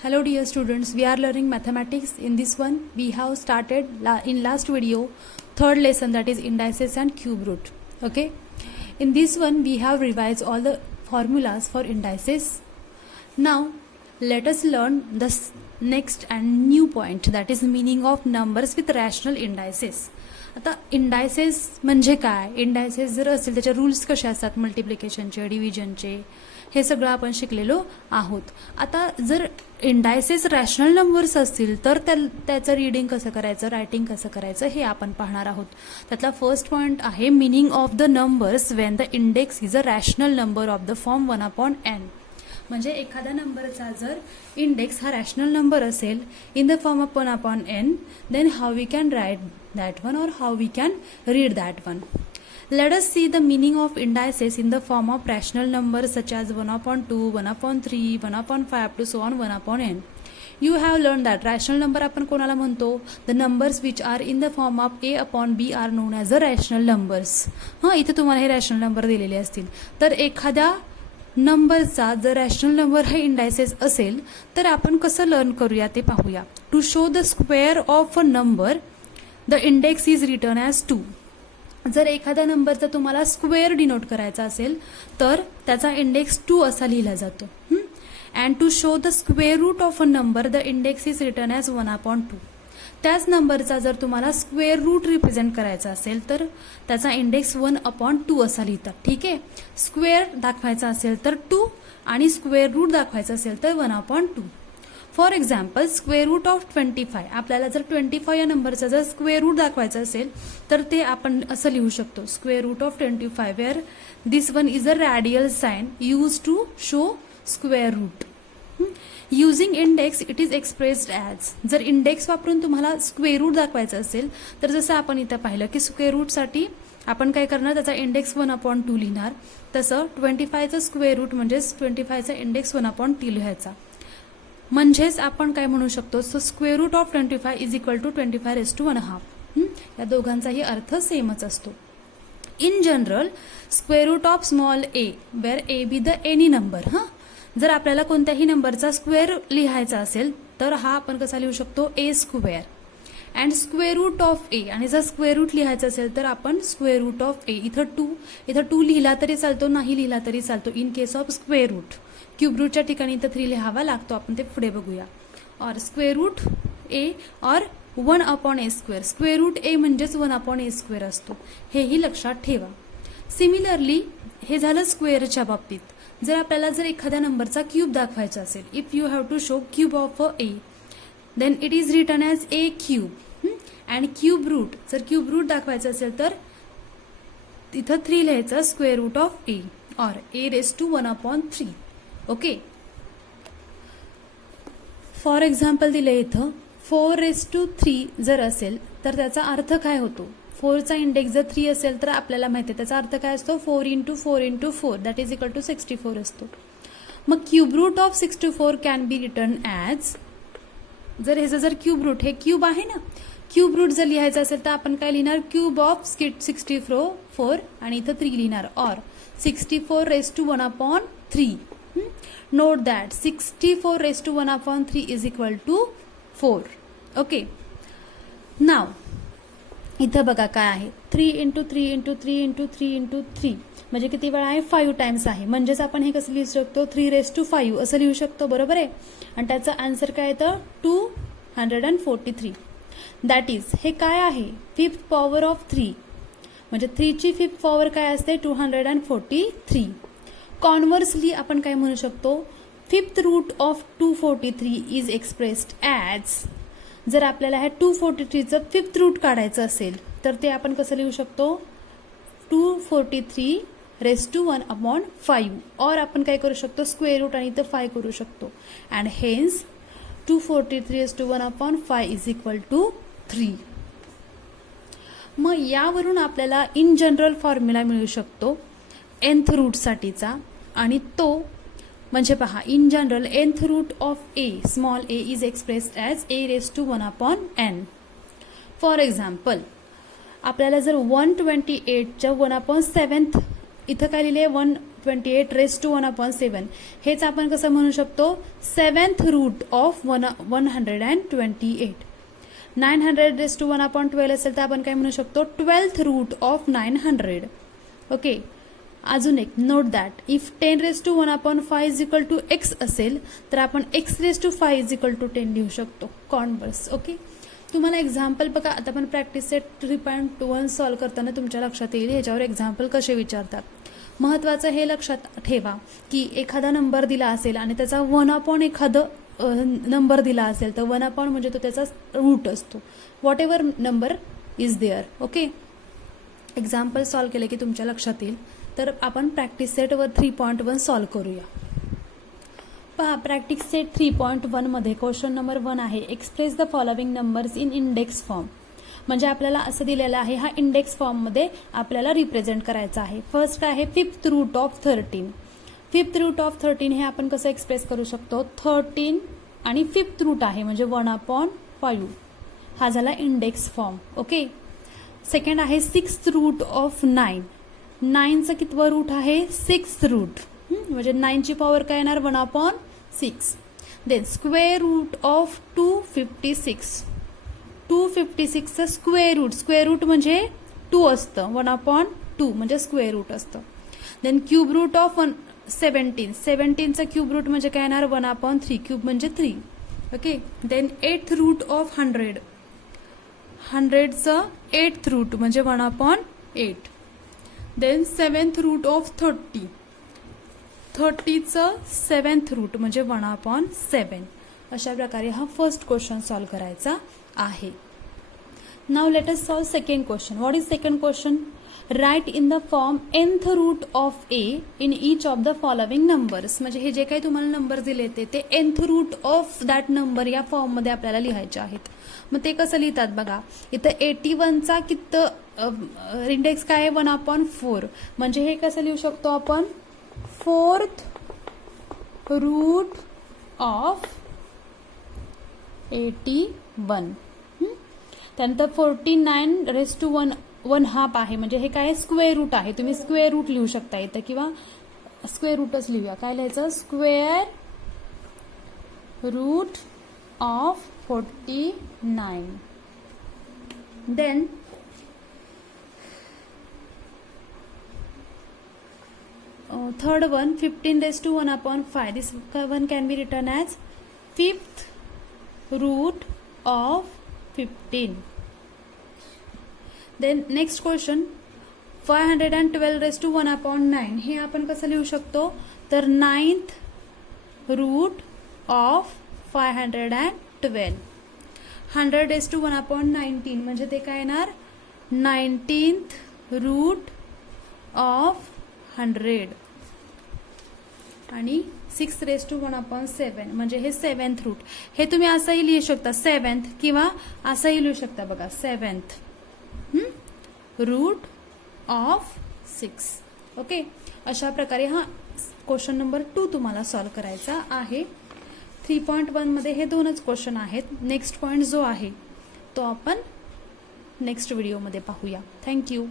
Hello dear students, we are learning mathematics. In this one we have started in last video third lesson, that is indices and cube root. Okay, in this one we have revised all the formulas for indices. Now let us learn the next and new point, that is meaning of numbers with rational indices. आता indices म्हणजे काय, indices जर असेल त्याचे rules कसे असतात, मल्टिप्लिकेशनचे, डिव्हिजनचे, हे सगळं आपण शिकलेलो आहोत. आता जर इंडायसेस रॅशनल नंबर्स असतील तर त्याचं रीडिंग कसं करायचं, रायटिंग कसं करायचं हे आपण पाहणार आहोत. त्यातला फर्स्ट पॉईंट आहे meaning of the numbers when the index is a rational number of the form 1/n. म्हणजे एखाद्या नंबरचा जर इंडेक्स हा रॅशनल नंबर असेल in the form of 1/n, then how we can write that one or how we can read that one. Let us see the meaning of indices in the form of rational numbers such as 1/2, 1/3, 1/5 up to so on 1/n. You have learned that rational number आपण कोणाला म्हणतो, the numbers which are in the form of a/b are known as the rational numbers. इथे तुम्हाला हे rational number दिलेले असतील. तर एखाद्या नंबरचा जर रॅशनल नंबर हे इंडायसेस असेल तर आपण कसं लर्न करूया ते पाहूया. To show the square of a number the index is written as 2. जर एखाद्या नंबरचा तुम्हाला स्क्वेअर डिनोट करायचा असेल तर त्याचा इंडेक्स 2 असा लिहिला जातो. And to show the square root of a number the index is written as 1/2. त्याच नंबरचा जर तुम्हाला स्क्वेअर रूट रिप्रेझेंट करायचा असेल तर त्याचा इंडेक्स 1/2 असा लिहितात. ठीक आहे, स्क्वेअर दाखवायचा असेल तर 2 आणि स्क्वेअर रूट दाखवायचा असेल तर 1/2. For example square root of 25, आपल्याला जर 25 या नंबरचा जर स्क्वेअर रूट दाखवायचा असेल तर ते आपण असं लिहू शकतो, square root of 25 where this one is a radial sign use to show square root. Using index it is expressed as. जर इंडेक्स वापरून तुम्हाला स्क्वेअर रूट दाखवायचं असेल तर जसं आपण इथं पाहिलं की स्क्वेअर रूटसाठी आपण काय करणार, त्याचा इंडेक्स 1/2 लिहिणार. तसं 25चं स्क्वेअर रूट म्हणजेच 25चा इंडेक्स 1/2 लिहायचा. म्हणजेच आपण काय म्हणू शकतो, so square root of 25 is equal to 25^1/2. या दोघांचाही अर्थ सेमच असतो. In general square root of small a where a be the any number. जर आपल्याला कोणत्याही नंबरचा स्क्वेअर लिहायचा असेल तर हा आपण कसा लिहू शकतो, A square. And square root of A, आणि जर स्क्वेअर रूट लिहायचं असेल तर आपण स्क्वेअर रूट ऑफ ए. इथं 2 लिहिला तरी चालतो, नाही लिहिला तरी चालतो in case of square root. Cube रूटच्या ठिकाणी इथं 3 लिहावा लागतो, आपण ते पुढे बघूया. और स्क्वेअर रूट ए और 1/a². स्क्वेअर रूट ए म्हणजेच 1/a² असतो, हेही लक्षात ठेवा. सिमिलरली हे झालं स्क्वेअरच्या बाबतीत. जर एखाद्या नंबरचा क्यूब दाखवायचा असेल, if you have to show cube of a a, then it is written as a cube. And cube root, जर क्यूब रूट दाखवायचं असेल तर इथं 3 लिहायचं, स्क्वेअर रूट ऑफ ए और a⁻1/3. ओके, फॉर एक्झाम्पल दिले इथं 4⁻3 जर असेल तर त्याचा अर्थ काय होतो, 4चा इंडेक्स जर 3 असेल तर आपल्याला माहिती आहे त्याचा अर्थ काय असतो, 4 × 4 × 4 दॅट इज इक्वल टू 64 असतो. मग cube root of 64 can be written as, जर ह्याचं जर क्यूब रूट, हे क्यूब आहे ना, क्यूब रूट जर लिहायचं असेल तर आपण काय लिहिणार, क्यूब ऑफ 64 आणि इथं 3 लिहिणार, और 64⁻1/3. Note that 64⁻1/3 is equal to 4. Okay. Now, इथं बघा काय आहे, 3 × 3 × 3 × 3 × 3 म्हणजे किती वेळा आहे, 5 टाइम्स आहे. म्हणजेच आपण हे कसं लिहू शकतो, 3⁻5 असं लिहू शकतो, बरोबर आहे. आणि त्याचं आन्सर काय येतं, 243. दॅट इज, हे काय आहे, 5th पॉवर ऑफ 3 म्हणजे 3ची 5th पॉवर काय असते, 243. कॉन्व्हर्सली आपण काय म्हणू शकतो, 5th root of 243 is expressed as. जर आपल्याला ह्या 243चं 5th रूट काढायचं असेल तर ते आपण कसं लिहू शकतो, 243⁻1/5. और आपण काय करू शकतो, स्क्वेअर रूट आणि इथं 5 करू शकतो. And hence 243⁻1/5 is equal to 3. मग यावरून आपल्याला इन जनरल फॉर्म्युला मिळू शकतो nth रूटसाठीचा, आणि तो म्हणजे पहा, in general nth root of a small a is expressed as a⁻1/n. For example आपल्याला जर 128च्या 1/7 इथं काय लिहिले, 28 रेस टू 1/7 हेच आपण कसं म्हणू शकतो 7th root of 128. 900 raise to 1/12 असेल तर आपण काय म्हणू शकतो 12th रूट ऑफ 900. ओके, अजून एक note that if 10 raise to 1/5 is equal to x असेल तर आपण x raise to 5 is equal to 10 लिहू शकतो कॉन्व्हर्स. ओके, तुम्हाला एक्झाम्पल बघा, आता आपण प्रॅक्टिस सेट 3.1 सॉल्व्ह करताना तुमच्या लक्षात येईल ह्याच्यावर एक्झाम्पल कसे विचारतात. महत्त्वाचं हे लक्षात ठेवा की एखादा नंबर दिला असेल आणि त्याचा 1 एखादं नंबर दिला असेल तर 1 म्हणजे तो त्याचा रूट असतो, whatever number is there. Okay, example solve केले की तुमच्या लक्षात येईल. तर आपण प्रॅक्टिस सेटवर 3.1 सॉल्व्ह करूया. पहा, प्रॅक्टिस सेट 3.1 मध्ये क्वेश्चन नंबर 1 आहे express the following numbers in index form. म्हणजे आपल्याला असं दिलेलं आहे, हा इंडेक्स फॉर्ममध्ये आपल्याला रिप्रेझेंट करायचा आहे. फर्स्ट आहे 5th root of 13. 5th root of 13 हे आपण कसं एक्सप्रेस करू शकतो 13 आणि 5th रूट आहे म्हणजे 1/5. हा झाला इंडेक्स फॉर्म. ओके, सेकंड आहे 6th रूट ऑफ 9. 9चं कितवं रूट आहे 6th रूट, म्हणजे 9ची पॉवर काय येणार 1/6. Then square root of 256. 256चं स्क्वेअर रूट म्हणजे 2 असतं, 1/2 म्हणजे स्क्वेअर रूट असतं. Then cube root of 17. 17चं क्यूब रूट म्हणजे काय येणार 1/3, क्यूब म्हणजे 3. Okay, then 8th root of 100. 100चं 8th रूट म्हणजे 1/8. Then 7th root of 30. 30चं 7th रूट म्हणजे 1/7. अशा प्रकारे हा फर्स्ट क्वेश्चन सॉल्व्ह करायचा आहे. Now let us solve second question. What is second question? Write in the form nth root of a in each of the following numbers. म्हणजे हे जे काही तुम्हाला नंबर दिले ते nth root of that number या फॉर्ममध्ये आपल्याला लिहायचे आहेत. मग ते कसं लिहितात बघा, इथं 81चा इंडेक्स काय आहे 1/4. म्हणजे हे कसं लिहू शकतो आपण 4th रूट ऑफ 81. त्यानंतर 49 रेस टू 1/2 आहे म्हणजे हे काय स्क्वेअर रूट आहे. तुम्ही स्क्वेअर रूट लिहू शकता इथं किंवा स्क्वेअर रूटच लिहूया. काय लिहायचं square root of 49. Then third one 15 raised to 1/5. This one can be written as 5th root of 15. Then next question 512 raised to 1/9. हे आपण कसं लिहू शकतो तर 9th route of 512. 100 raised to 1/19 म्हणजे ते काय येणार 19th रूट ऑफ 100. आणि 6 raised to 1/7 म्हणजे हे 7th रूट. हे तुम्ही असंही लिहू शकता 7th किंवा असंही लिहू शकता बघा 7th रूट ऑफ 6. ओके, अशा प्रकारे हा क्वेश्चन नंबर 2 तुम्हाला सॉल्व्ह करायचा आहे. 3.1 मध्ये हे 2च क्वेश्चन आहेत. नेक्स्ट पॉइंट जो आहे तो आपण नेक्स्ट व्हिडिओमध्ये पाहूया. थँक्यू.